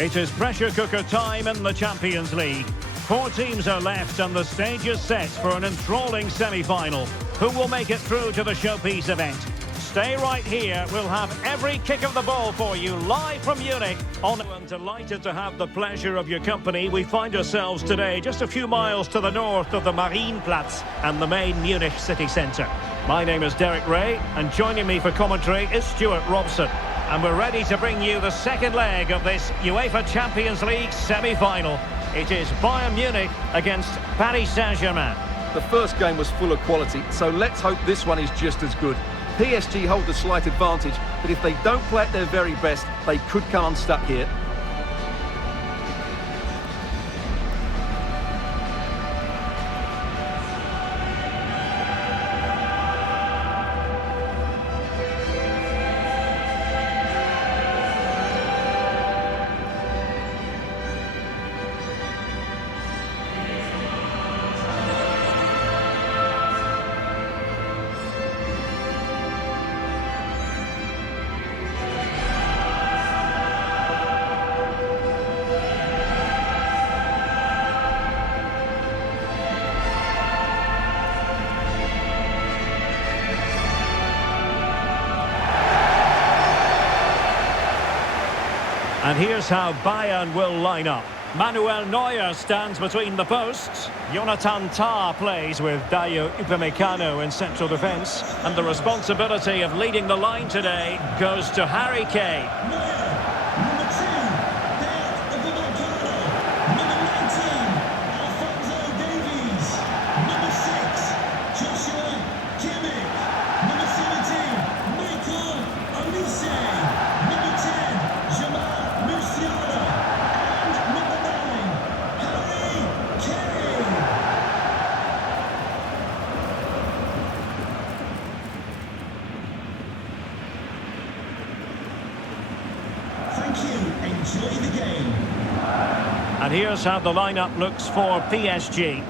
It is pressure cooker time in the Champions League. 4 teams are left and the stage is set for an enthralling semi-final. Who will make it through to the showpiece event? Stay right here. We'll have every kick of the ball for you live from Munich. I'm delighted to have the pleasure of your company. We find ourselves today just a few miles to the north of the Marienplatz and the main Munich city centre. My name is Derek Ray, and joining me for commentary is Stuart Robson. And we're ready to bring you the second leg of this UEFA Champions League semi-final. It is Bayern Munich against Paris Saint-Germain. The first game was full of quality, so let's hope this one is just as good. PSG hold the slight advantage, but if they don't play at their very best, they could come unstuck here. And here's how Bayern will line up. Manuel Neuer stands between the posts. Jonathan Tah plays with Dayo Upamecano in central defence. And the responsibility of leading the line today goes to Harry Kane. Enjoy the game. And here's how the lineup looks for PSG.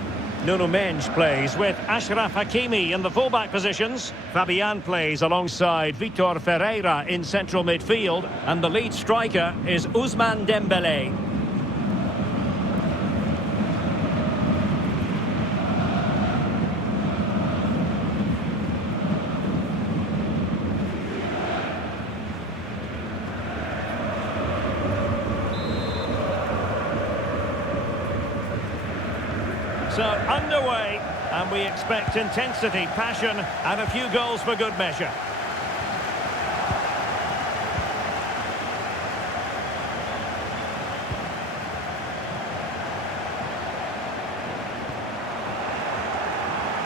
Nuno Mendes plays with Achraf Hakimi in the fullback positions. Fabian plays alongside Vitor Ferreira in central midfield. And the lead striker is Ousmane Dembélé. So underway, and we expect intensity, passion, and a few goals for good measure.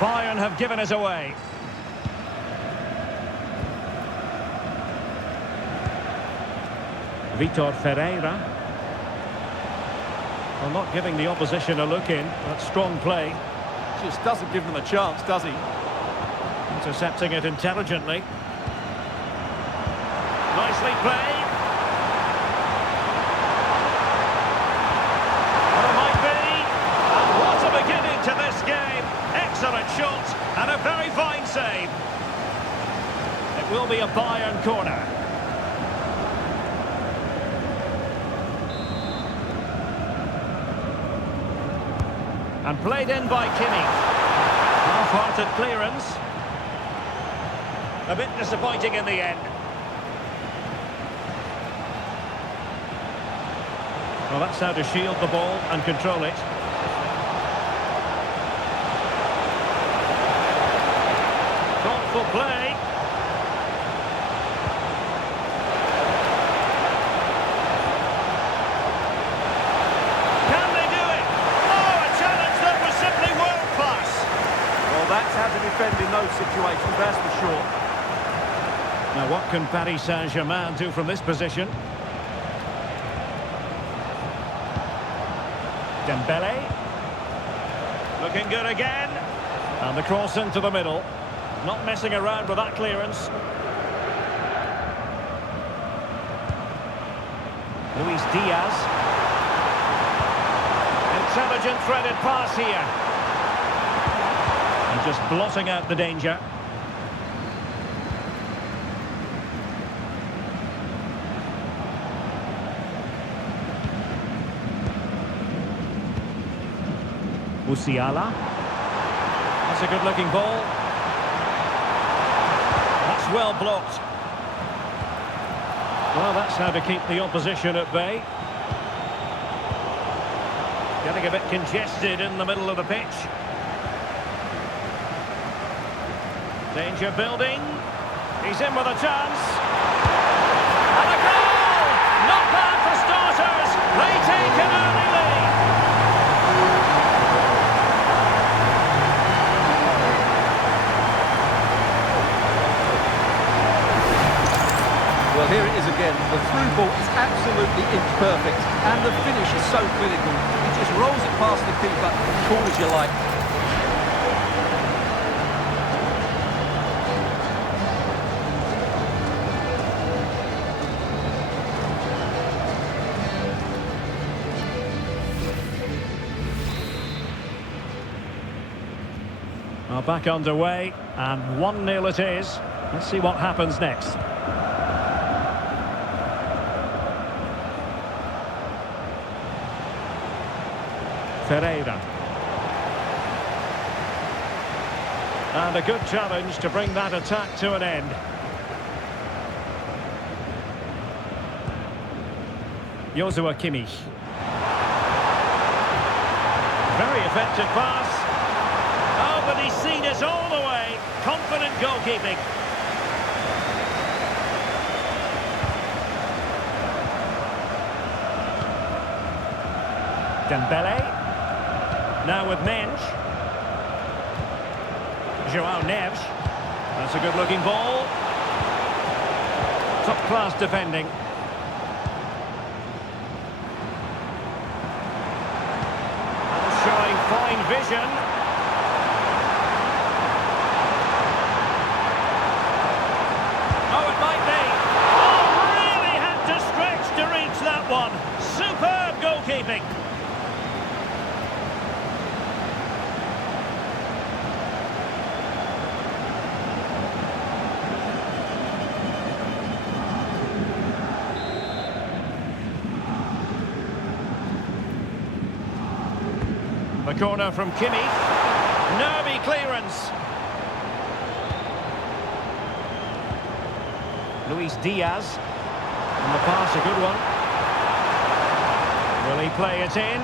Bayern have given us away. Vitor Ferreira. Well, not giving the opposition a look in. That's strong play. Just doesn't give them a chance, does he? Intercepting it intelligently. Nicely played. Well, it might be. And what a beginning to this game. Excellent shot and a very fine save. It will be a Bayern corner. And played in by Kimmich. Half-hearted clearance. A bit disappointing in the end. Well, that's how to shield the ball and control it. Thoughtful play. That's how to defend in those situations, that's for sure. Now, what can Paris Saint-Germain do from this position? Dembélé. Looking good again. And the cross into the middle. Not messing around with that clearance. Luis Diaz. Intelligent threaded pass here. And just blotting out the danger. Musiala. That's a good-looking ball. That's well blocked. Well, that's how to keep the opposition at bay. Getting a bit congested in the middle of the pitch. Danger building. He's in with a chance. And a goal! Not bad for starters. They take an early lead. Well, here it is again. The through ball is absolutely imperfect, and the finish is so clinical. He just rolls it past the keeper, cool as you like. Well, back underway, and 1-0 it is. Let's see what happens next. Ferreira. And a good challenge to bring that attack to an end. Joshua Kimmich. Very effective pass. Oh, but he's seen it all the way. Confident goalkeeping. Dembele. Now with Mensch. João Neves. That's a good-looking ball. Top-class defending. Showing fine vision. Oh, it might be. Oh, really had to stretch to reach that one. Superb goalkeeping. The corner from Kimmich. Nervy clearance. Luis Diaz. And the pass, a good one. Will he play it in?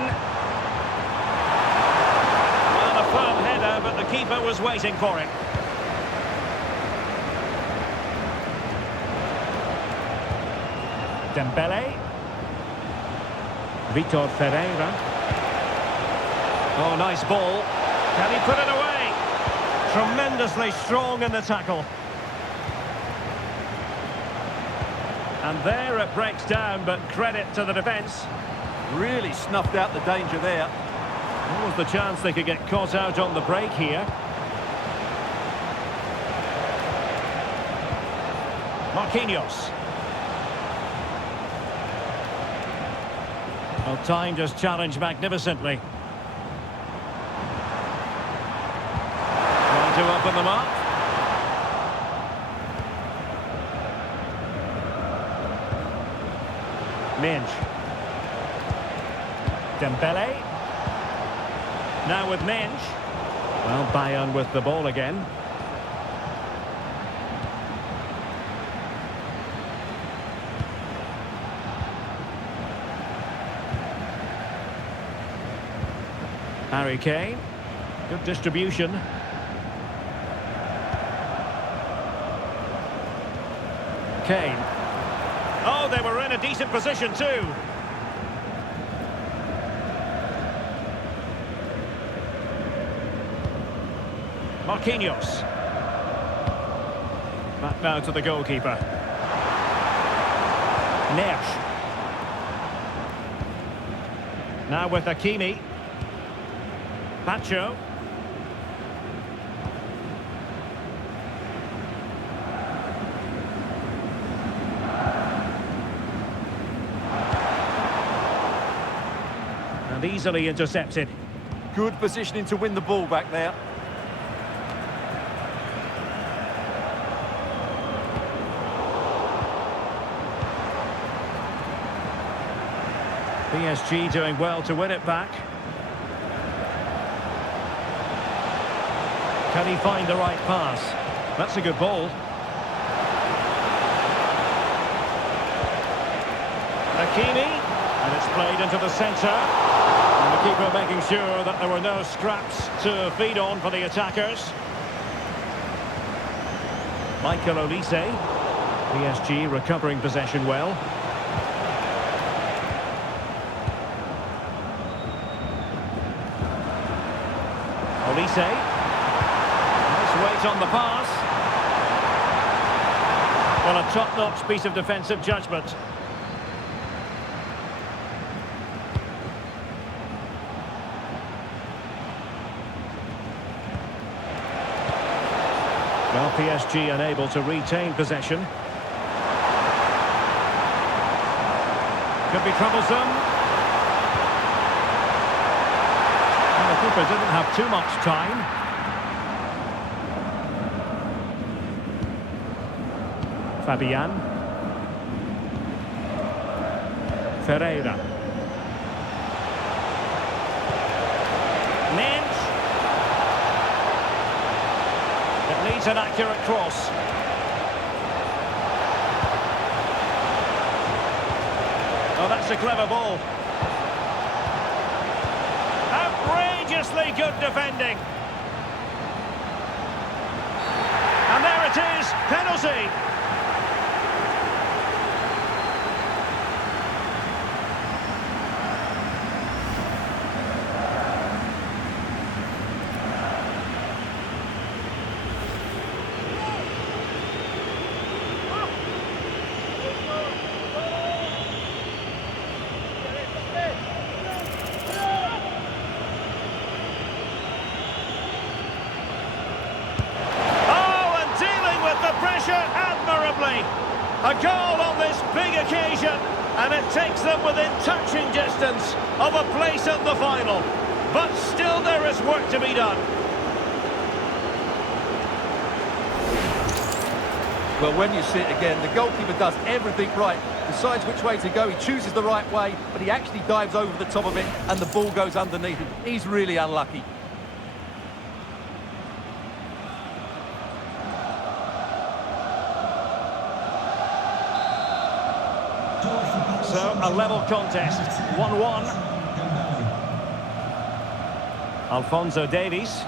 Well, a firm header, but the keeper was waiting for it. Dembele. Vitor Ferreira. Oh, nice ball. Can he put it away? Tremendously strong in the tackle. And there it breaks down, but credit to the defence. Really snuffed out the danger there. What was the chance they could get caught out on the break here? Marquinhos. Well, timed his challenge magnificently. To open them up. Mensch. Dembele. Now with Mensch. Well, Bayern with the ball again. Harry Kane. Good distribution. Kane. Oh, they were in a decent position too. Marquinhos. Back now to the goalkeeper. Neves. Now with Hakimi. Pacho. And easily intercepted. Good positioning to win the ball back there. PSG doing well to win it back. Can he find the right pass? That's a good ball. Hakimi, and it's played into the centre. And the keeper making sure that there were no scraps to feed on for the attackers. Michael Olise. PSG recovering possession well. Olise. Nice weight on the pass. Well, a top-notch piece of defensive judgment. Well, PSG unable to retain possession. Could be troublesome. And the keeper didn't have too much time. Fabian. Ferreira. Nance. It needs an accurate cross. Oh, that's a clever ball. Outrageously good defending. And there it is, penalty. Admirably. A goal on this big occasion, and it takes them within touching distance of a place in the final. But still there is work to be done. Well, when you see it again, the goalkeeper does everything right. Decides which way to go, he chooses the right way, but he actually dives over the top of it and the ball goes underneath him. He's really unlucky. So, a level contest, 1-1. Alphonso Davies.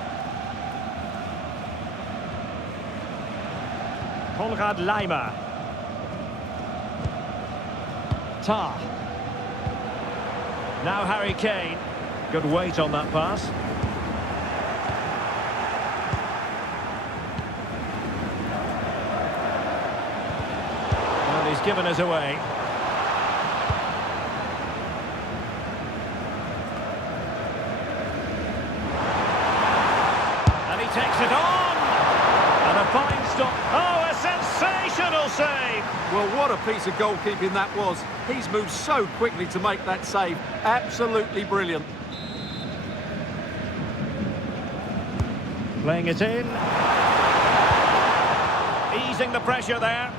Konrad Laimer. Tar. Now Harry Kane. Good weight on that pass. And he's given us away. Takes it on, and a fine stop. Oh, a sensational save! Well, what a piece of goalkeeping that was. He's moved so quickly to make that save. Absolutely brilliant. Playing it in. Easing the pressure there.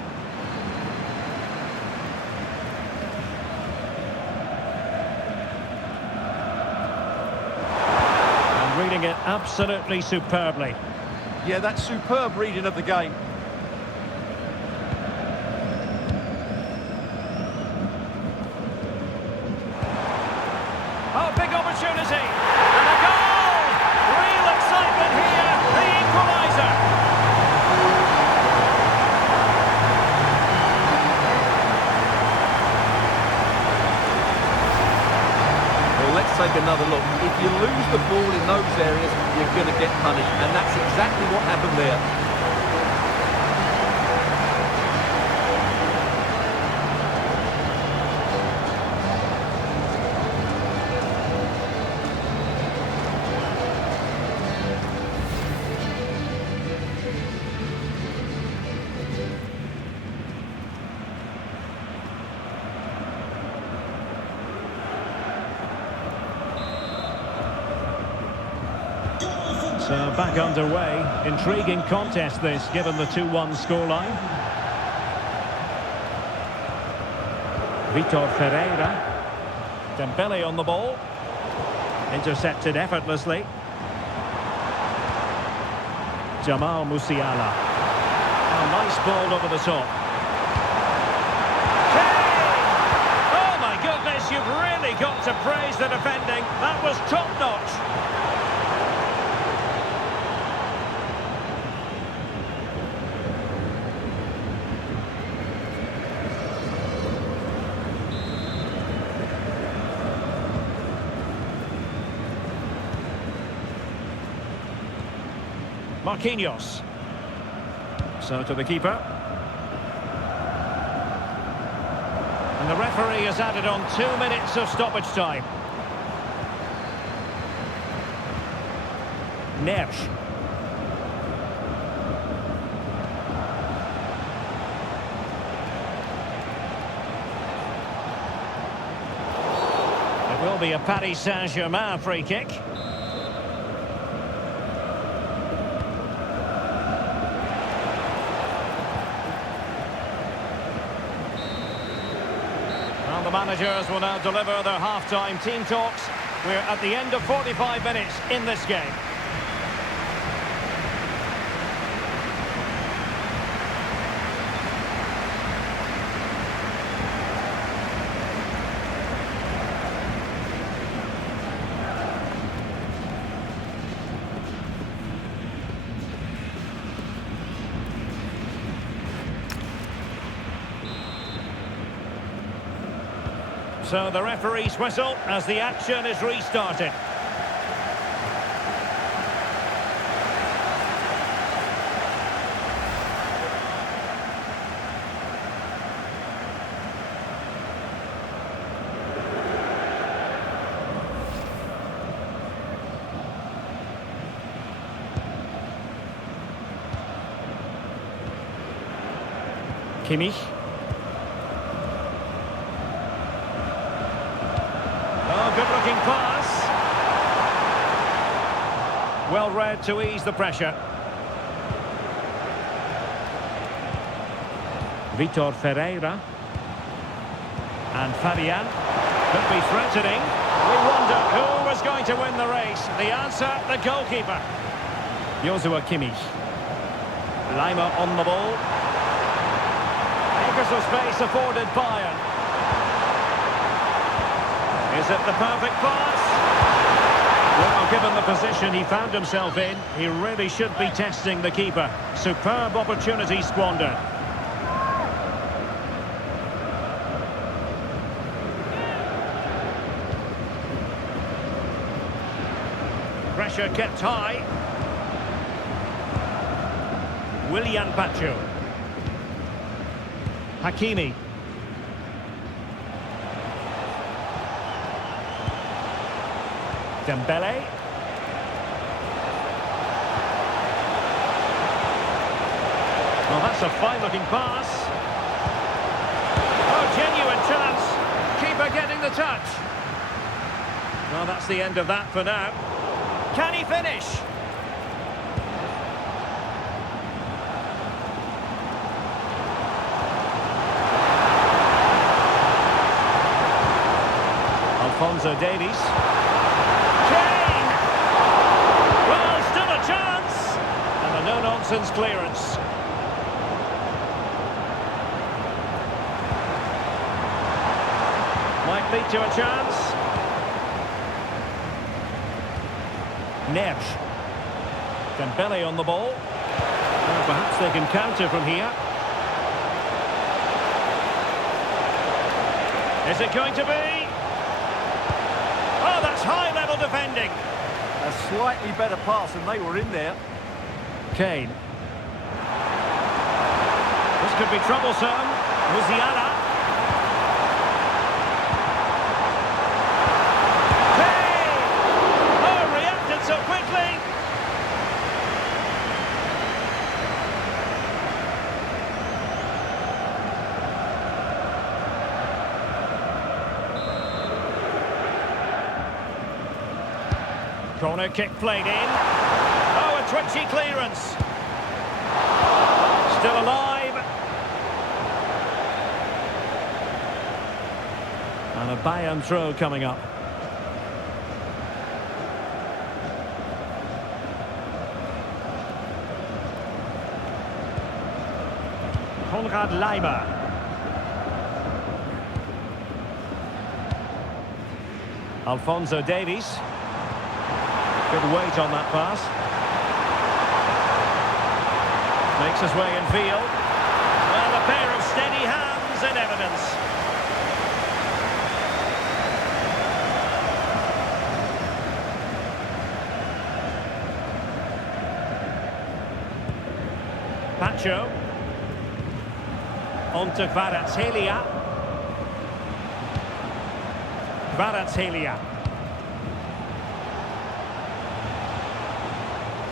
Reading it absolutely superbly. Yeah, that's superb reading of the game. Oh, big opportunity. And a goal! Real excitement here. The equaliser. Well, let's take another look. If you lose the ball in those areas, you're going to get punished, and that's exactly what happened there. So back underway. Intriguing contest this, given the 2-1 scoreline. Vitor Ferreira. Dembele on the ball. Intercepted effortlessly. Jamal Musiala. A nice ball over the top. Kane! Oh my goodness, you've really got to praise the defending. That was top-notch. Marquinhos. So to the keeper. And the referee has added on 2 minutes of stoppage time. Neves. It will be a Paris Saint-Germain free kick. The managers will now deliver their half-time team talks. We're at the end of 45 minutes in this game. So the referee's whistle as the action is restarted. Kimmich. Good-looking pass. Well read to ease the pressure. Vitor Ferreira. And Fabian. Could be threatening. We wonder who was going to win the race. The answer, the goalkeeper. Joshua Kimmich. Lima on the ball. Acres of space afforded Bayern. Is it the perfect pass? Well, given the position he found himself in, he really should be testing the keeper. Superb opportunity squandered. Pressure kept high. Willian Pacho. Hakimi. Dembele. Well, that's a fine-looking pass. Oh, genuine chance. Keeper getting the touch. Well, that's the end of that for now. Can he finish? Alphonso Davies. Kane! Well, still a chance! And a no-nonsense clearance. Might lead to a chance. Neves. Dembele on the ball. Well, perhaps they can counter from here. Is it going to be? Oh, that's high-level defending. A slightly better pass and they were in there. Kane. This could be troublesome. Musiala. Kane! Oh, reacted so quickly. Corner kick played in. Oh, a twitchy clearance. Still alive. And a Bayern throw coming up. Konrad Leimer. Alphonso Davies. Good weight on that pass. Makes his way in field. Well, a pair of steady hands in evidence. Pacho. On to Kvaratskhelia. Kvaratskhelia.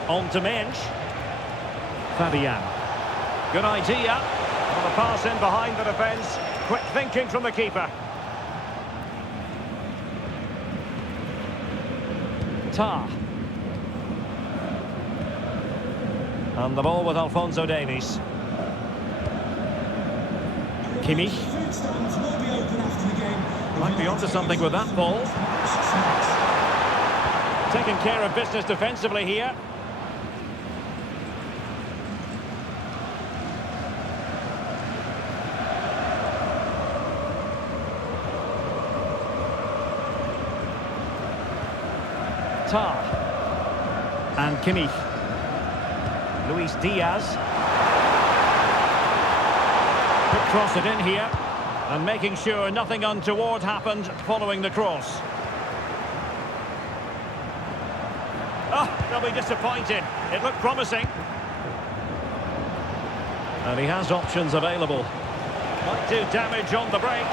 On to Mensch. Fabian. Good idea. On the pass in behind the defence. Quick thinking from the keeper. Tar. And the ball with Alphonso Davies. Kimmich. Might be onto something with that ball. Taking care of business defensively here. Tar. And Kimmich. Luis Diaz. Could cross it in here. And making sure nothing untoward happened following the cross. Oh, they'll be disappointed. It looked promising. And he has options available. Might do damage on the break.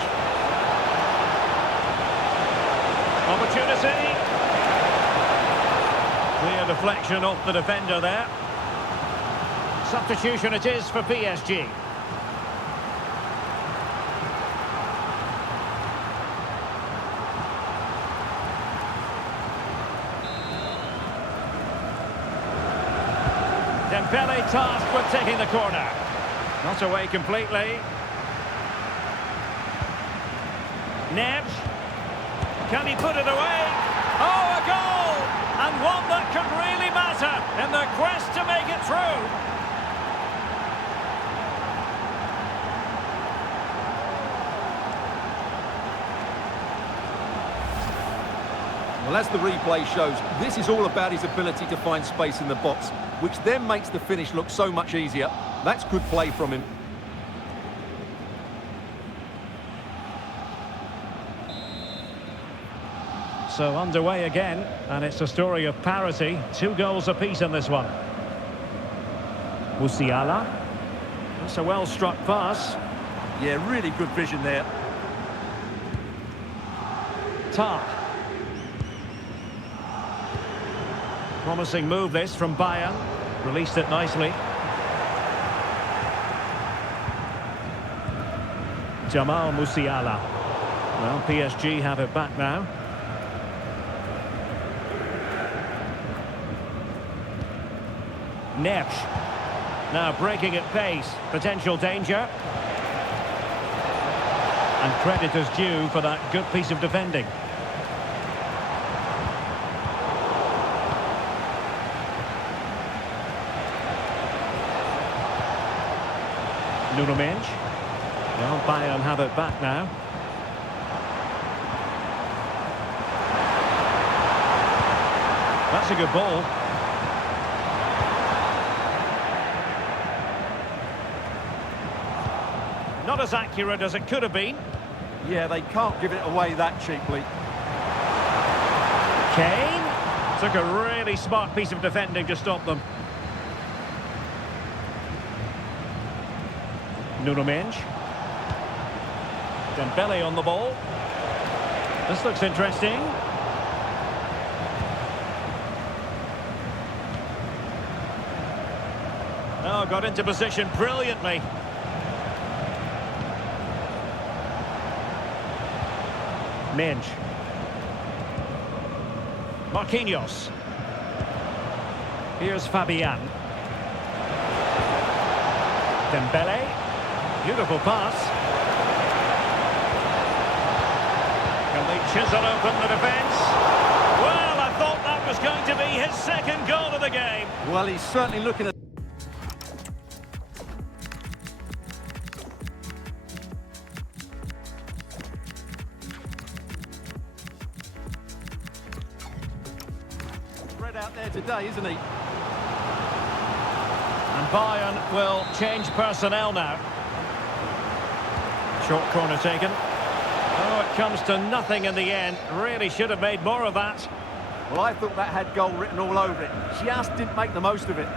Opportunity. Clear deflection off the defender there. Substitution it is for PSG. Dembele tasked with taking the corner. Not away completely. Neves. Can he put it away? Oh, a goal! And one that could really matter in the quest to make it through. Well, as the replay shows, this is all about his ability to find space in the box, which then makes the finish look so much easier. That's good play from him. So underway again, and it's a story of parity. 2 goals apiece in this one. Musiala. That's a well-struck pass. Yeah, really good vision there. Tar. Promising move this from Bayern. Released it nicely. Jamal Musiala. Well, PSG have it back now. Neves. Now breaking at pace. Potential danger. And credit is due for that good piece of defending. Nuno Mensch. Well, Bayern have it back now. That's a good ball. Not as accurate as it could have been. Yeah, they can't give it away that cheaply. Kane. Took a really smart piece of defending to stop them. Nuno Mensch. Dembele on the ball. This looks interesting. Oh, got into position brilliantly. Mensch. Marquinhos. Here's Fabian. Dembele. Beautiful pass. Can they chisel open the defence? Well, I thought that was going to be his second goal of the game. Well, he's certainly looking at... spread out there today, isn't he? And Bayern will change personnel now. Short corner taken. Oh, it comes to nothing in the end. Really should have made more of that. Well, I thought that had goal written all over it. Just didn't make the most of it.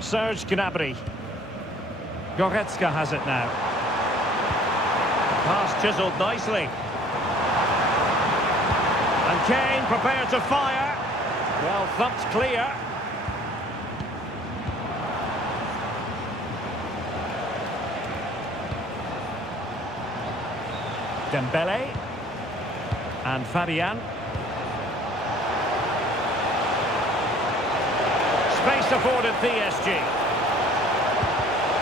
Serge Gnabry. Goretzka has it now. Pass chiselled nicely. And Kane prepared to fire. Well, thumped clear. Dembele. And Fabian. Space afforded PSG.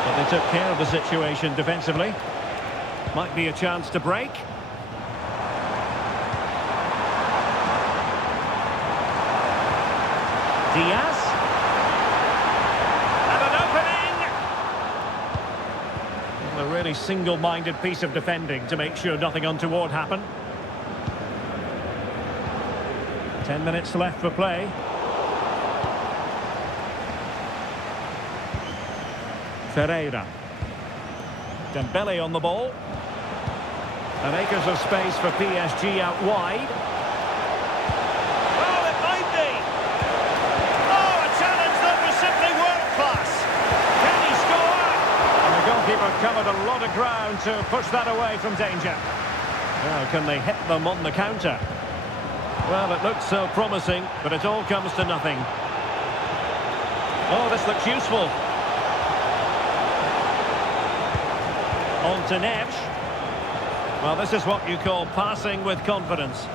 But they took care of the situation defensively. Might be a chance to break. Diaz. And an opening! Well, a really single-minded piece of defending to make sure nothing untoward happened. 10 minutes left for play. Ferreira. Dembele on the ball. And acres of space for PSG out wide. Oh, it might be! Oh, a challenge that was simply world-class! Can he score? And the goalkeeper covered a lot of ground to push that away from danger. Now, can they hit them on the counter? Well, it looked so promising, but it all comes to nothing. Oh, this looks useful. On to Neves. Well, this is what you call passing with confidence.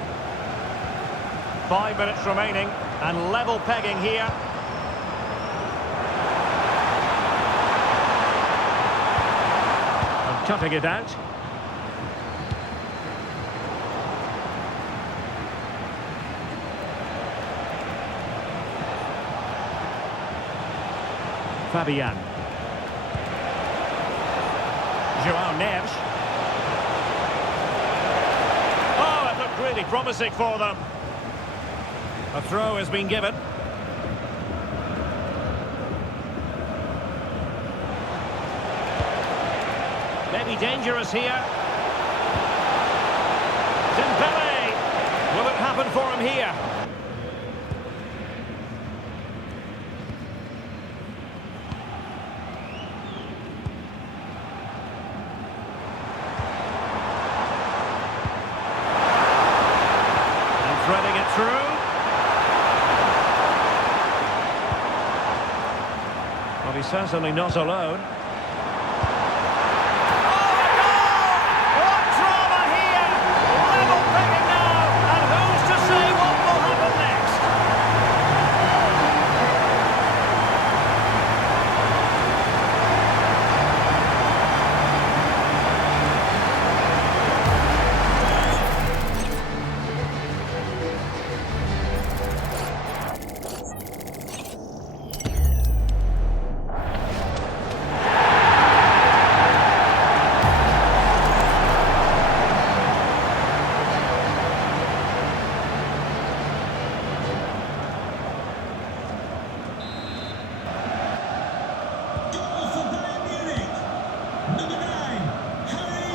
5 minutes remaining, and level pegging here. And cutting it out. Fabian. João Neves. Oh, it looked really promising for them. A throw has been given. Maybe dangerous here. Dembele. Will it happen for him here? Threading it through. Well, he's certainly not alone. Oh, a goal! What drama here! Level pegging now, and who's to say what will happen next?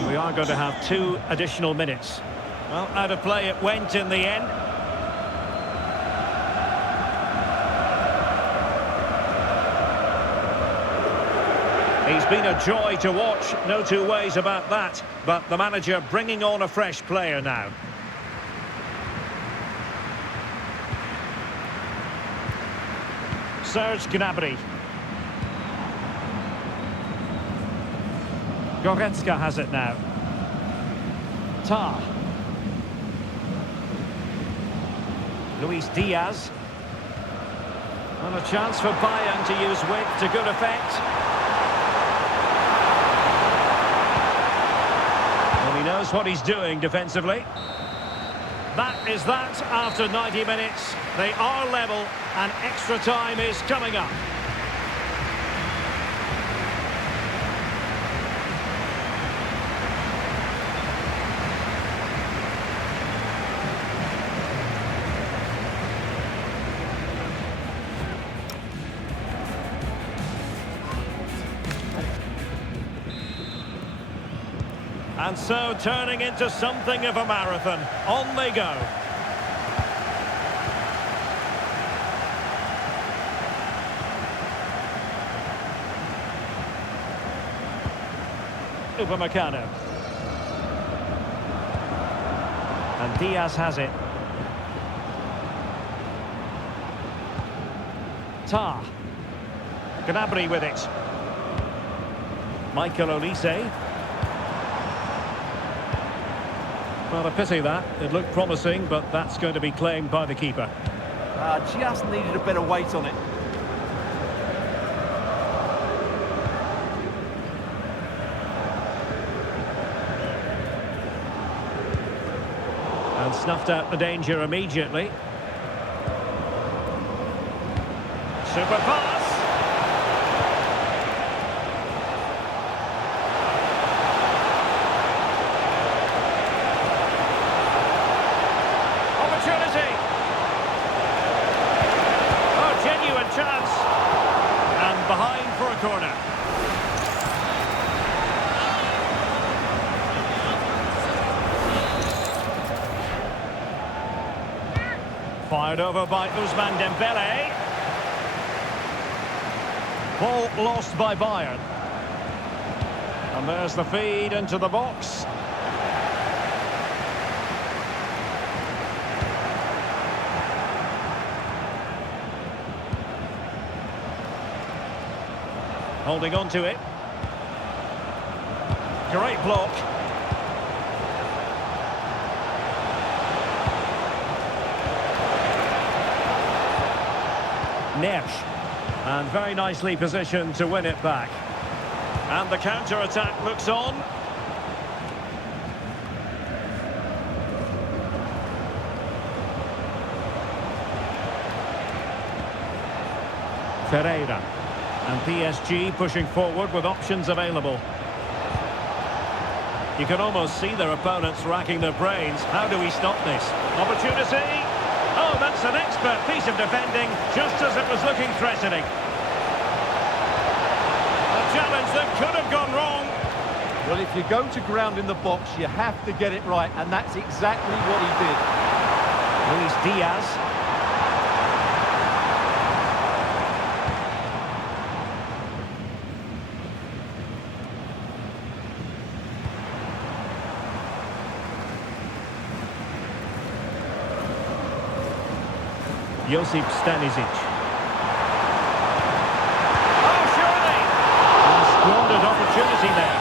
We are going to have 2 additional minutes. Well, out of play it went in the end. He's been a joy to watch, no two ways about that. But the manager bringing on a fresh player now. Serge Gnabry. Goretzka has it now. Tar. Luis Diaz. And a chance for Bayern to use width to good effect. Well, he knows what he's doing defensively. That is that after 90 minutes. They are level and extra time is coming up. And so turning into something of a marathon. On they go. Upamecano. And Diaz has it. Tar. Gnabry with it. Michael Olise. Well, a pity that. It looked promising, but that's going to be claimed by the keeper. Just needed a better weight on it. And snuffed out the danger immediately. Super pass. Opportunity. Oh, genuine chance. And behind for a corner. Fired over by Mzpanda. Ball lost by Bayern. And there's the feed into the box. Holding on to it. Great block. Neves. And very nicely positioned to win it back. And the counter-attack looks on. Ferreira. And PSG pushing forward with options available. You can almost see their opponents racking their brains. How do we stop this? Opportunity! Oh, that's an expert piece of defending, just as it was looking threatening. A challenge that could have gone wrong. Well, if you go to ground in the box, you have to get it right, and that's exactly what he did. Luis Diaz. Josip Stanisic. Oh, surely! A squandered opportunity there.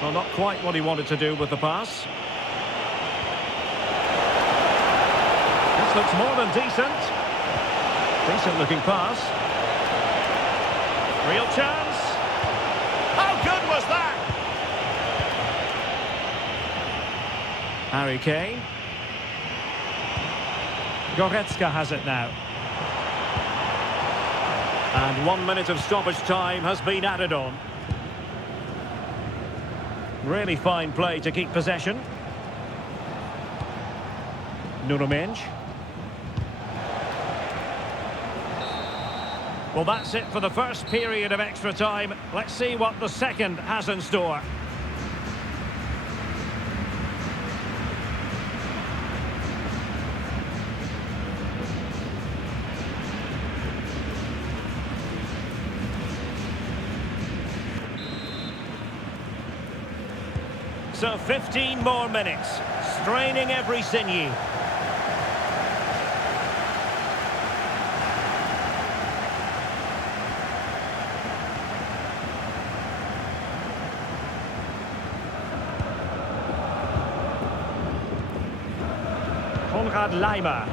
Well, not quite what he wanted to do with the pass. This looks more than decent. Decent looking pass. Real chance. How good was that? Harry Kane. Goretzka has it now. And 1 minute of stoppage time has been added on. Really fine play to keep possession. Nuno Mendes. Well, that's it for the first period of extra time. Let's see what the second has in store. So 15 more minutes, straining every sinew. Konrad Laimer.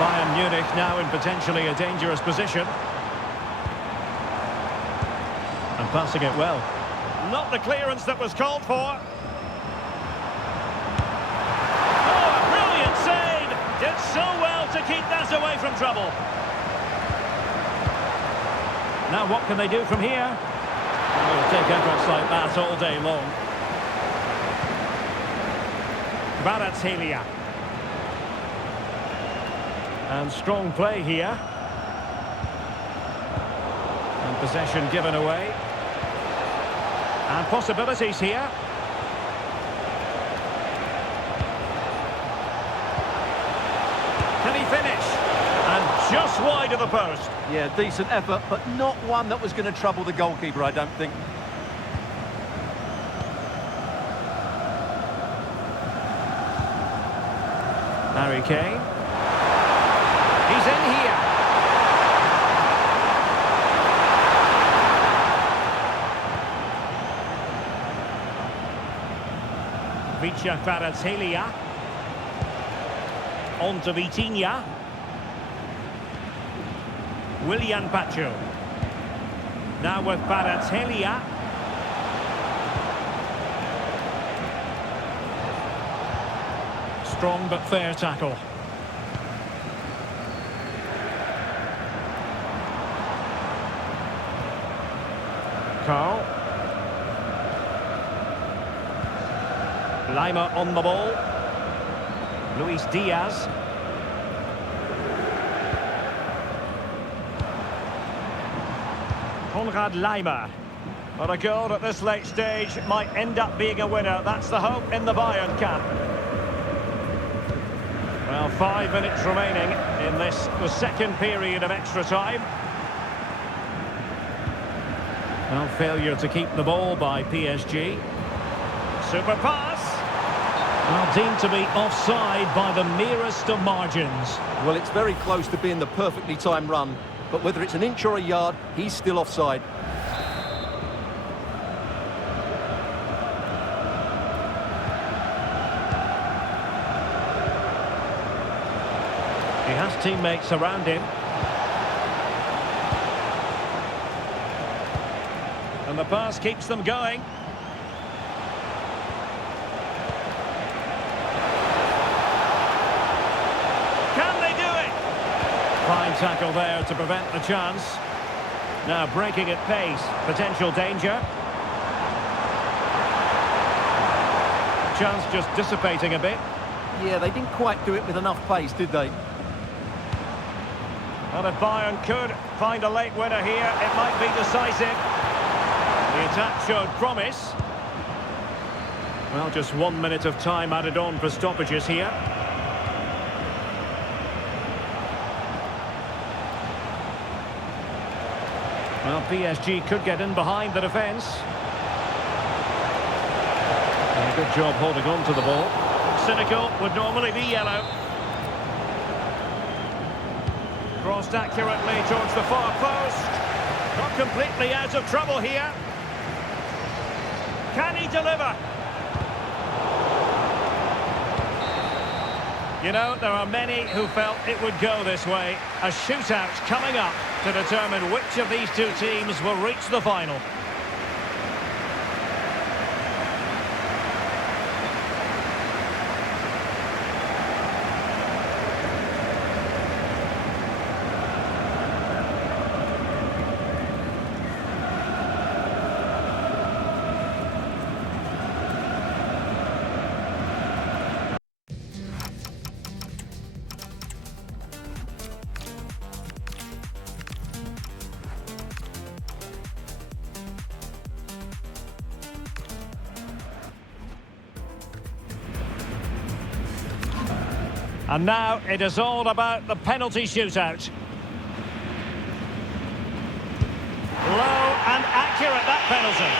Bayern Munich now in potentially a dangerous position. And passing it well. Not the clearance that was called for. Oh, so well to keep that away from trouble. Now what can they do from here? They'll take efforts like that all day long. Kvaratskhelia. And strong play here. And possession given away. And possibilities here. Can he finish? And just wide of the post. Yeah, decent effort, but not one that was going to trouble the goalkeeper, I don't think. Harry Kane. He's in here. Kvaratskhelia. On to Vitinha. Willian Pacho. Now with Kvaratskhelia. Strong but fair tackle. Carl. Lima on the ball. Luis Diaz. Konrad Lima. But a goal at this late stage might end up being a winner. That's the hope in the Bayern camp. Well, 5 minutes remaining in this, the second period of extra time. Well, failure to keep the ball by PSG. Super pass. Well, deemed to be offside by the merest of margins. Well, it's very close to being the perfectly timed run, but whether it's an inch or a yard, he's still offside. He has teammates around him. And the pass keeps them going. Can they do it? Fine tackle there to prevent the chance. Now breaking at pace. Potential danger. Chance just dissipating a bit. Yeah, they didn't quite do it with enough pace, did they? Well, if Bayern could find a late winner here, it might be decisive. The attack showed promise. Well, just 1 minute of time added on for stoppages here. Well, PSG could get in behind the defence. And a good job holding on to the ball. Cynical would normally be yellow. Crossed accurately towards the far post. Not completely out of trouble here. Can he deliver? You know, there are many who felt it would go this way. A shootout coming up to determine which of these two teams will reach the final. And now it is all about the penalty shootout. Low and accurate, that penalty.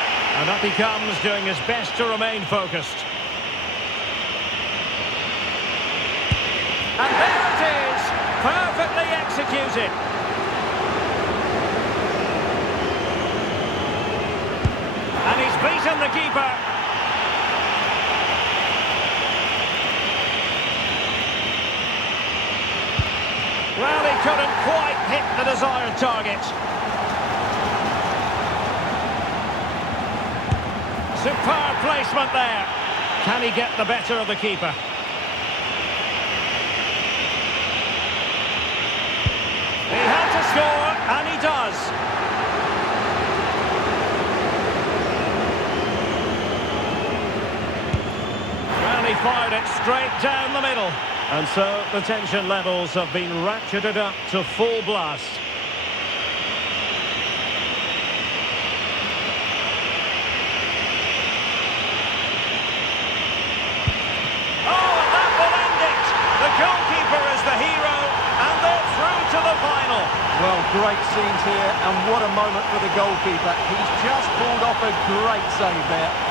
And up he comes, doing his best to remain focused. And there it is, perfectly executed. And he's beaten the keeper. Well, he couldn't quite hit the desired target. Superb placement there. Can he get the better of the keeper? to score, and he does. Well, he fired it straight down the middle. And so the tension levels have been ratcheted up to full blast. The goalkeeper is the hero, and they're through to the final. Well, great scenes here, and what a moment for the goalkeeper. He's just pulled off a great save there.